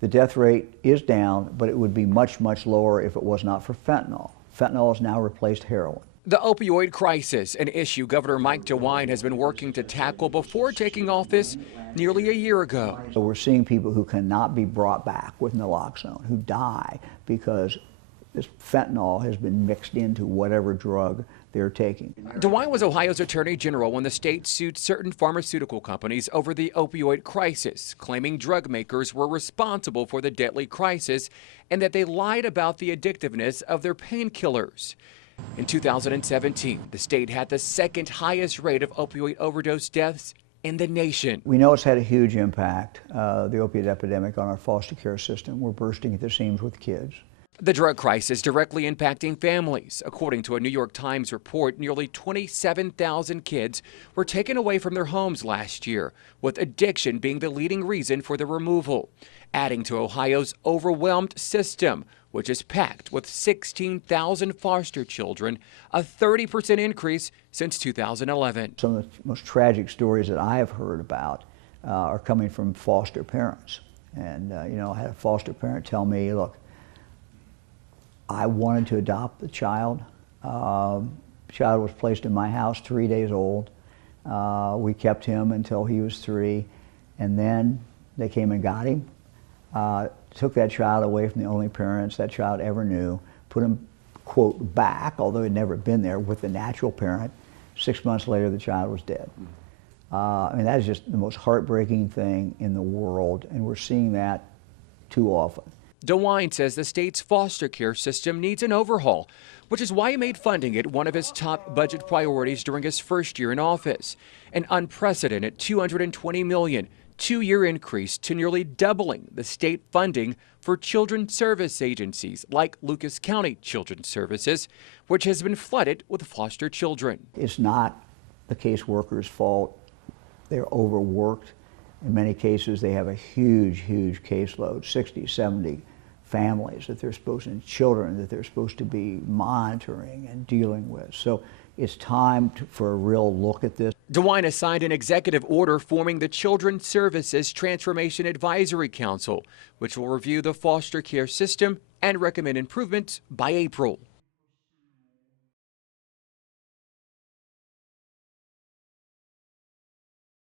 The death rate is down, but it would be much, much lower if it was not for fentanyl. Fentanyl has now replaced heroin. The opioid crisis, an issue Governor Mike DeWine has been working to tackle before taking office nearly a year ago. So we're seeing people who cannot be brought back with naloxone, who die because this fentanyl has been mixed into whatever drug they're taking. DeWine was Ohio's Attorney General when the state sued certain pharmaceutical companies over the opioid crisis, claiming drug makers were responsible for the deadly crisis and that they lied about the addictiveness of their painkillers. In 2017, the state had the second highest rate of opioid overdose deaths in the nation. We know it's had a huge impact, the opioid epidemic, on our foster care system. We're bursting at the seams with kids. The drug crisis directly impacting families. According to a New York Times report, nearly 27,000 kids were taken away from their homes last year, with addiction being the leading reason for the removal, adding to Ohio's overwhelmed system, which is packed with 16,000 foster children, a 30% increase since 2011. Some of the most tragic stories that I have heard about are coming from foster parents. And, I had a foster parent tell me, look, I wanted to adopt the child. The child was placed in my house 3 days old. We kept him until he was 3, and then they came and got him. Took that child away from the only parents that child ever knew, put him, quote, back, although he'd never been there, with the natural parent. 6 months later, the child was dead. That is just the most heartbreaking thing in the world, and we're seeing that too often. DeWine says the state's foster care system needs an overhaul, which is why he made funding it one of his top budget priorities during his first year in office. An unprecedented $220 million two-year increase to nearly doubling the state funding for children's service agencies like Lucas County Children's Services, which has been flooded with foster children. It's not the caseworkers' fault. They're overworked. In many cases, they have a huge, huge caseload, 60, 70 families that they're supposed to, and children that they're supposed to be monitoring and dealing with. So it's time for a real look at this. DeWine has signed an executive order forming the Children's Services Transformation Advisory Council, which will review the foster care system and recommend improvements by April.